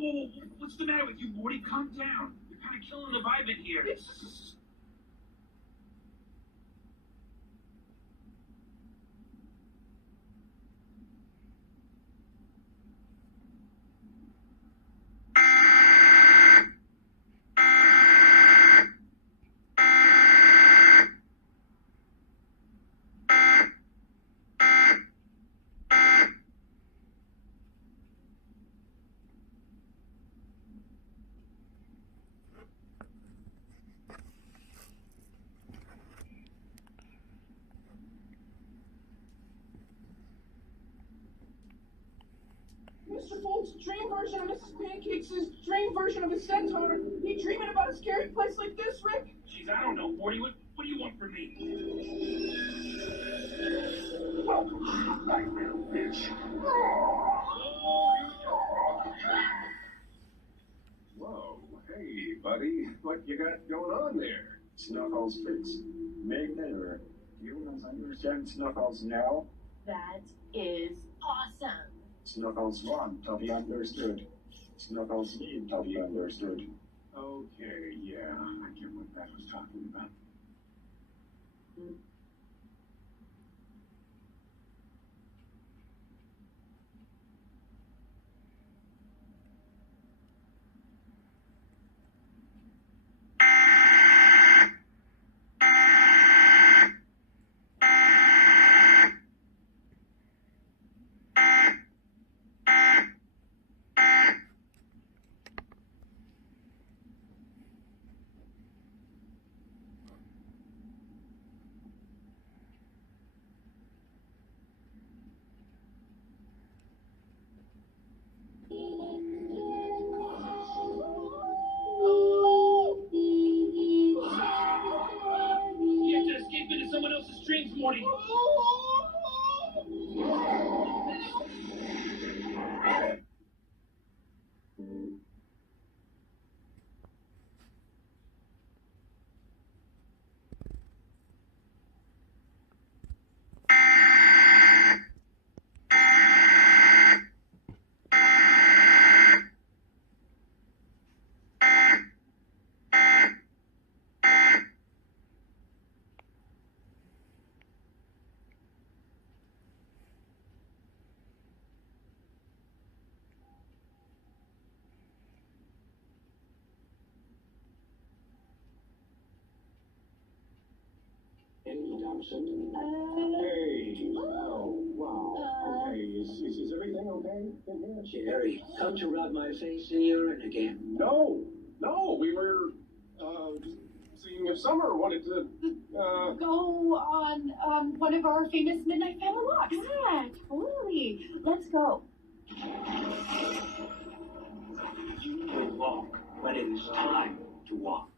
whoa. What's the matter with you, Morty? Calm down. You're kind of killing the vibe in here. Mr. Folt's dream version of Mrs. Pancake's dream version of a centaur. He dreaming about a scary place like this, Rick? Jeez, I don't know, Morty. What do you want from me? Welcome to the nightmare, bitch. Whoa, hey, buddy. What you got going on there? Snuffles fix. Make error. You understand Snuffles now? That is awesome. Snuffles want to be understood. Snuffles need to be understood. Okay, yeah, I get what that was talking about. You have to escape into someone else's dreams, Morty. Hey! Oh, wow. Okay, is everything okay in here? Jerry, come to rub my face in urine again. No, we were, seeing if Summer wanted to, Go on one of our famous midnight family walks. Yeah, totally. Let's go. You will walk when it is time to walk.